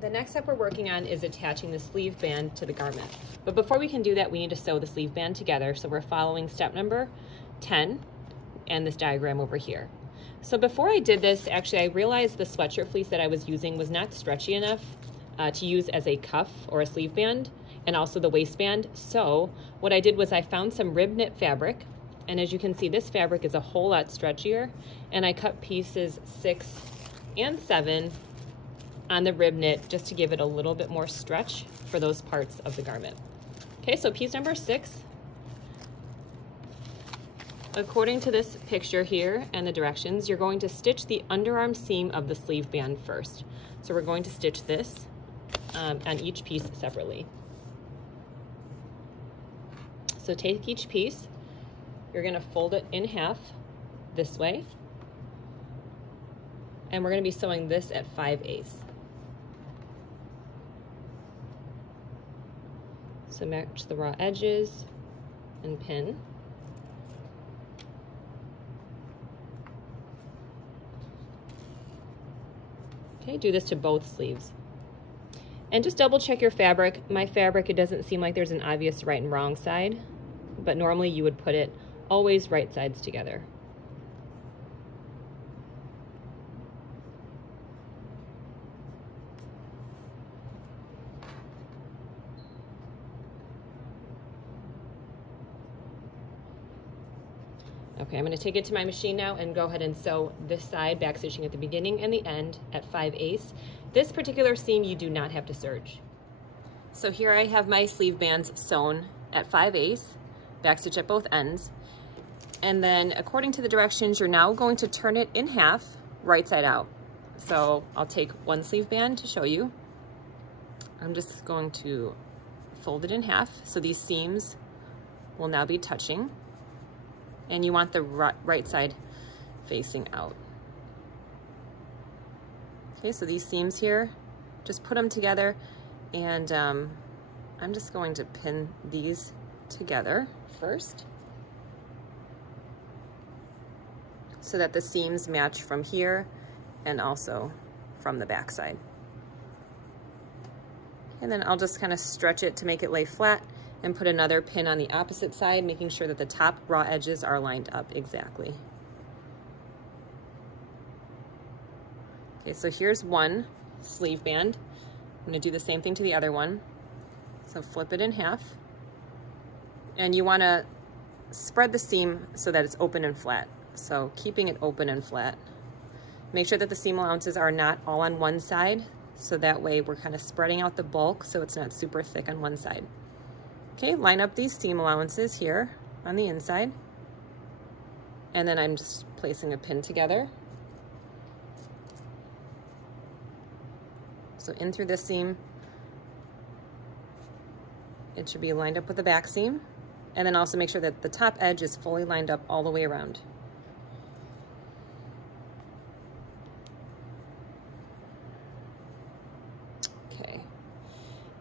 The next step we're working on is attaching the sleeve band to the garment. But before we can do that, we need to sew the sleeve band together. So we're following step number 10 and this diagram over here. So before I did this, actually I realized the sweatshirt fleece that I was using was not stretchy enough to use as a cuff or a sleeve band, and also the waistband. So what I did was I found some rib knit fabric, and as you can see, this fabric is a whole lot stretchier, and I cut pieces 6 and 7 on the rib knit just to give it a little bit more stretch for those parts of the garment. Okay, so piece number 6, according to this picture here and the directions, you're going to stitch the underarm seam of the sleeve band first. So we're going to stitch this on each piece separately. So take each piece, you're gonna fold it in half this way, and we're gonna be sewing this at 5/8. So match the raw edges and pin. Okay, do this to both sleeves. And just double check your fabric. My fabric, it doesn't seem like there's an obvious right and wrong side, but normally you would put it always right sides together. Okay, I'm going to take it to my machine now and go ahead and sew this side, back stitching at the beginning and the end at 5/8. This particular seam you do not have to serge. So here I have my sleeve bands sewn at 5/8, back stitch at both ends. And then according to the directions, you're now going to turn it in half, right side out. So I'll take one sleeve band to show you. I'm just going to fold it in half so these seams will now be touching. And you want the right side facing out. Okay, so these seams here, just put them together, and I'm just going to pin these together first so that the seams match from here and also from the back side. And then I'll just kind of stretch it to make it lay flat and put another pin on the opposite side, making sure that the top raw edges are lined up exactly. Okay, so here's one sleeve band. I'm gonna do the same thing to the other one. So flip it in half, and you wanna spread the seam so that it's open and flat. So keeping it open and flat. Make sure that the seam allowances are not all on one side, so that way we're kind of spreading out the bulk so it's not super thick on one side. Okay, line up these seam allowances here on the inside, and then I'm just placing a pin together. So in through this seam, it should be lined up with the back seam, and then also make sure that the top edge is fully lined up all the way around.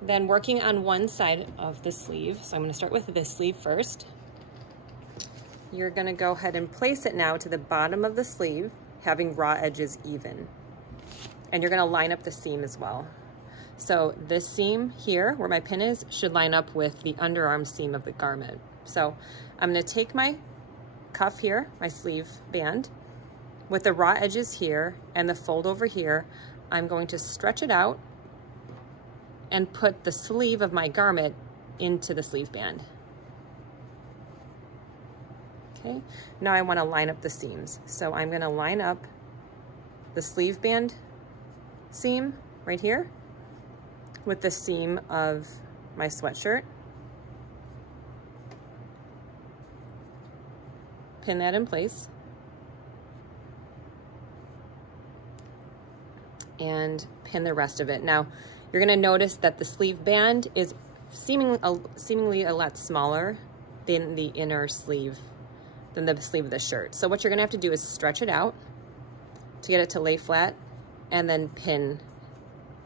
Then working on one side of the sleeve, so I'm going to start with this sleeve first. You're going to go ahead and place it now to the bottom of the sleeve, having raw edges even. And you're going to line up the seam as well. So this seam here, where my pin is, should line up with the underarm seam of the garment. So I'm going to take my cuff here, my sleeve band, with the raw edges here and the fold over here. I'm going to stretch it out and put the sleeve of my garment into the sleeve band. Okay, now I want to line up the seams. So I'm going to line up the sleeve band seam right here with the seam of my sweatshirt. Pin that in place. And pin the rest of it. Now, you're going to notice that the sleeve band is seemingly a lot smaller than the inner sleeve, than the sleeve of the shirt. So what you're going to have to do is stretch it out to get it to lay flat, and then pin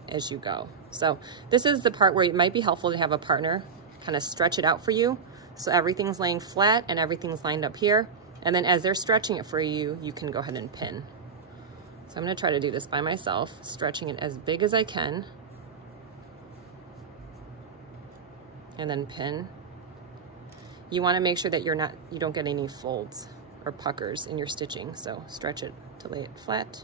as you go. So this is the part where it might be helpful to have a partner kind of stretch it out for you, so everything's laying flat and everything's lined up here. And then as they're stretching it for you, you can go ahead and pin. So I'm going to try to do this by myself, stretching it as big as I can and then pin. You want to make sure that you don't get any folds or puckers in your stitching, so stretch it to lay it flat.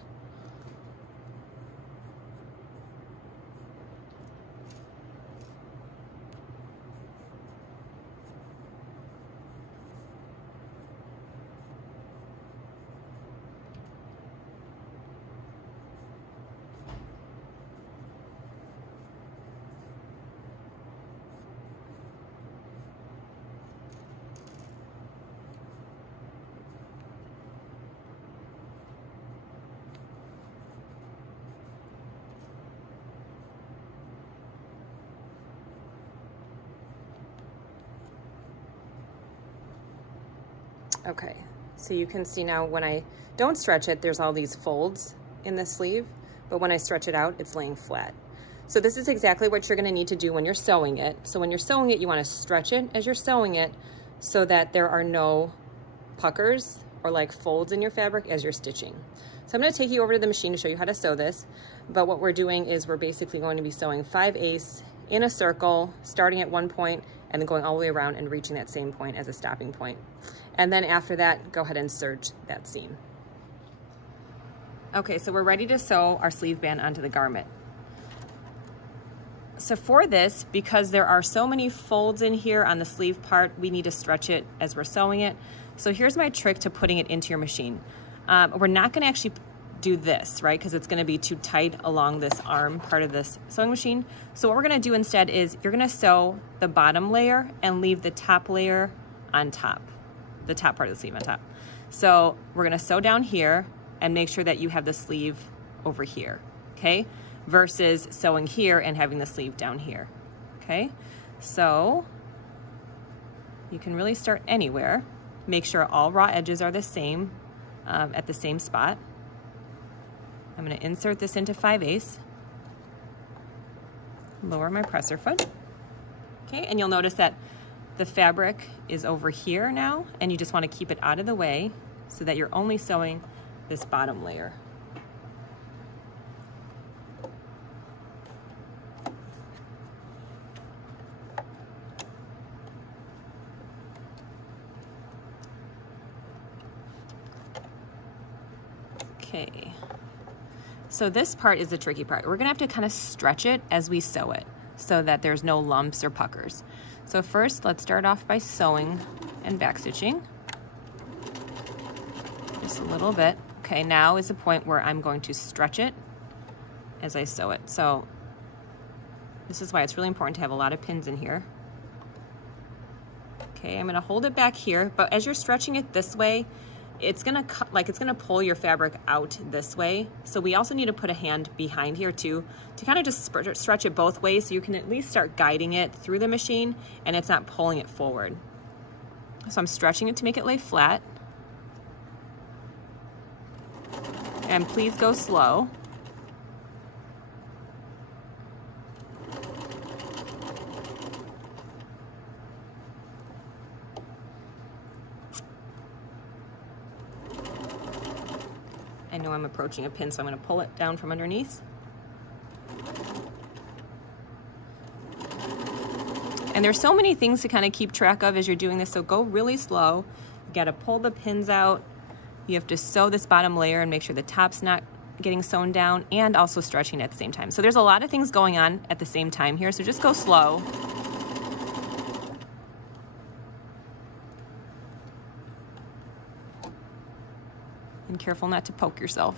Okay, so you can see now when I don't stretch it, there's all these folds in the sleeve, but when I stretch it out, it's laying flat. So this is exactly what you're gonna need to do when you're sewing it. So when you're sewing it, you wanna stretch it as you're sewing it so that there are no puckers or like folds in your fabric as you're stitching. So I'm gonna take you over to the machine to show you how to sew this, but what we're doing is we're basically going to be sewing 5/8 in a circle, starting at one point and then going all the way around and reaching that same point as a stopping point. And then after that, go ahead and serge that seam. Okay, so we're ready to sew our sleeve band onto the garment. So for this, because there are so many folds in here on the sleeve part, we need to stretch it as we're sewing it. So here's my trick to putting it into your machine. We're not gonna actually do this, right? Because it's gonna be too tight along this arm part of this sewing machine. So what we're gonna do instead is you're gonna sew the bottom layer and leave the top layer on top, the top part of the sleeve on top. So we're gonna sew down here and make sure that you have the sleeve over here, okay? Versus sewing here and having the sleeve down here, okay? So you can really start anywhere. Make sure all raw edges are the same at the same spot. I'm gonna insert this into 5/8, lower my presser foot, okay? And you'll notice that the fabric is over here now, and you just wanna keep it out of the way so that you're only sewing this bottom layer. Okay, so this part is the tricky part. We're gonna have to kind of stretch it as we sew it so that there's no lumps or puckers. So first, let's start off by sewing and backstitching. Just a little bit. Okay, now is the point where I'm going to stretch it as I sew it. So this is why it's really important to have a lot of pins in here. Okay, I'm gonna hold it back here, but as you're stretching it this way, it's gonna pull your fabric out this way. So we also need to put a hand behind here too to kind of just stretch it both ways so you can at least start guiding it through the machine and it's not pulling it forward. So I'm stretching it to make it lay flat. And please go slow. I know I'm approaching a pin, so I'm going to pull it down from underneath. And there's so many things to kind of keep track of as you're doing this, so go really slow. You got to pull the pins out. You have to sew this bottom layer and make sure the top's not getting sewn down, and also stretching at the same time. So there's a lot of things going on at the same time here, so just go slow. And careful not to poke yourself.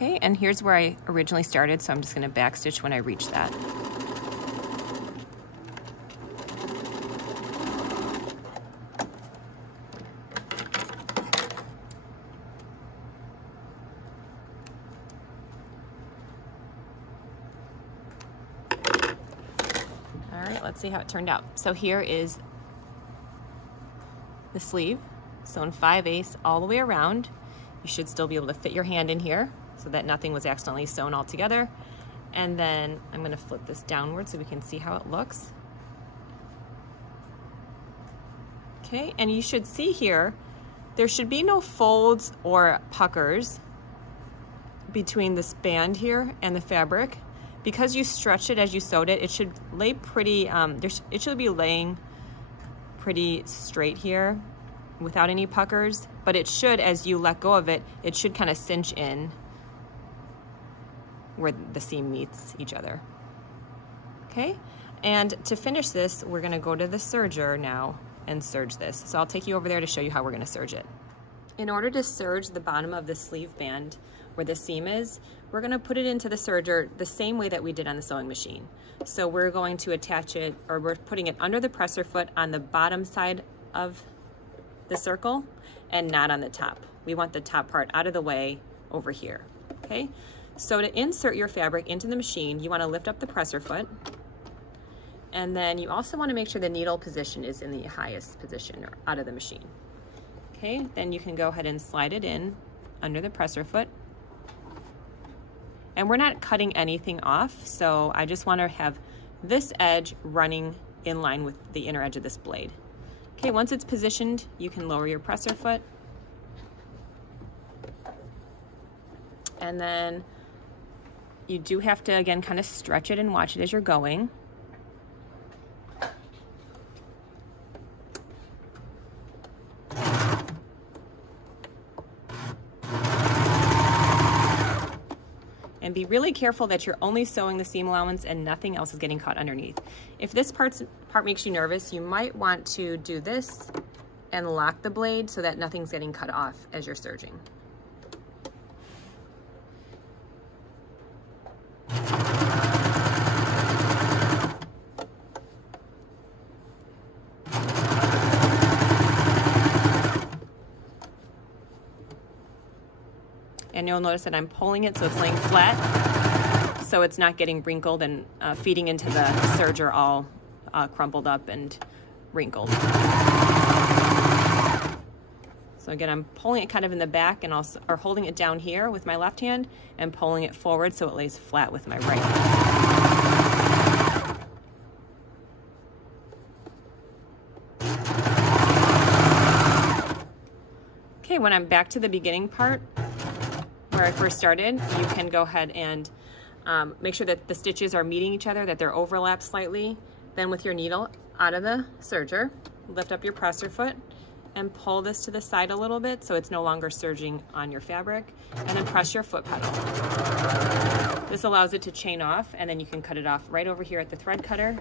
Okay, and here's where I originally started, so I'm just gonna backstitch when I reach that. All right, let's see how it turned out. So here is the sleeve, sewn 5/8 all the way around. You should still be able to fit your hand in here so that nothing was accidentally sewn all together. And then I'm gonna flip this downward so we can see how it looks. Okay, and you should see here, there should be no folds or puckers between this band here and the fabric. Because you stretched it as you sewed it, it should lay pretty, it should be laying pretty straight here without any puckers, but it should, as you let go of it, it should kind of cinch in where the seam meets each other. Okay, and to finish this, we're gonna go to the serger now and serge this. So I'll take you over there to show you how we're gonna serge it. In order to serge the bottom of the sleeve band where the seam is, we're gonna put it into the serger the same way that we did on the sewing machine. So we're going to attach it, or we're putting it under the presser foot on the bottom side of the circle and not on the top. We want the top part out of the way over here, okay? So to insert your fabric into the machine, you wanna lift up the presser foot, and then you also wanna make sure the needle position is in the highest position or out of the machine. Okay, then you can go ahead and slide it in under the presser foot. And we're not cutting anything off, so I just wanna have this edge running in line with the inner edge of this blade. Okay, once it's positioned, you can lower your presser foot. And then you do have to, again, kind of stretch it and watch it as you're going. And be really careful that you're only sewing the seam allowance and nothing else is getting caught underneath. If this part makes you nervous, you might want to do this and lock the blade so that nothing's getting cut off as you're serging. And you'll notice that I'm pulling it so it's laying flat, so it's not getting wrinkled and feeding into the serger all crumpled up and wrinkled. So again, I'm pulling it kind of in the back and also, or holding it down here with my left hand and pulling it forward so it lays flat with my right hand. Okay, when I'm back to the beginning part, where I first started, you can go ahead and make sure that the stitches are meeting each other, that they're overlapped slightly. Then with your needle out of the serger, lift up your presser foot and pull this to the side a little bit so it's no longer serging on your fabric, and then press your foot pedal. This allows it to chain off, and then you can cut it off right over here at the thread cutter.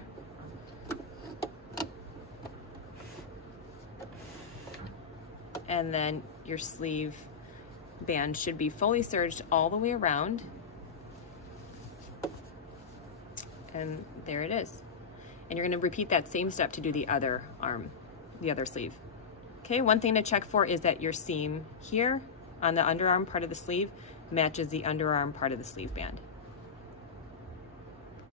And then your sleeve band should be fully serged all the way around. And there it is. And you're gonna repeat that same step to do the other arm, the other sleeve. Okay, one thing to check for is that your seam here on the underarm part of the sleeve matches the underarm part of the sleeve band.